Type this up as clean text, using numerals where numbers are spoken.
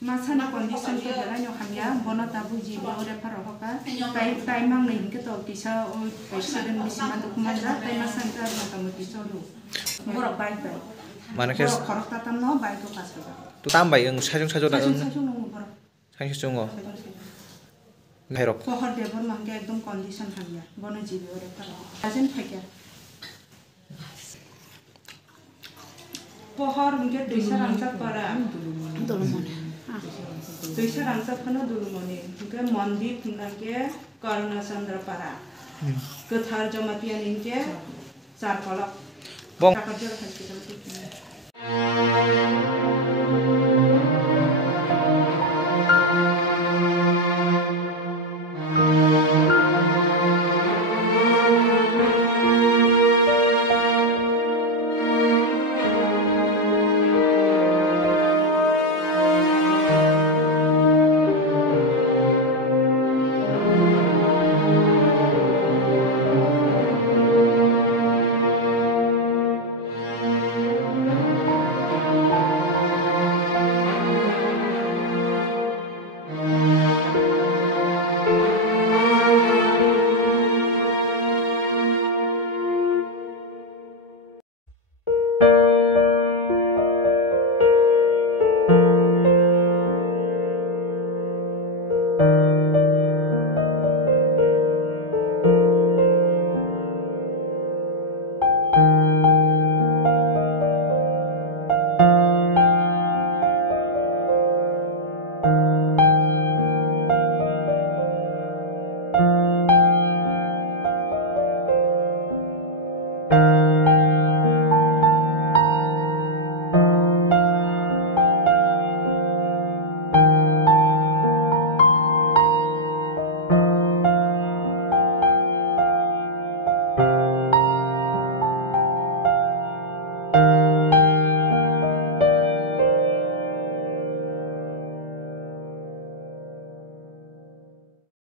Masana kondisi ke jalan yang hanya bono tabu jiwa udah paroka tai mang nih ke to tisa presiden bisa mantuk kumanda tai masan ka tamu tisa lu borok baik mana kes borok tatam no baik to kasaba tu tambah yang sajung da sajung no borok sajung Herok. Pohor debor mangke ekdom kondisi hanya bono jiwa udah paroka ajen থাকে pohor mungkin desa rangsat para Tuisha rangsa khano dulumoni ke mandi tunake Karuna Chandrapara Kethar Jamatian inke Sarkolak Bong Hospital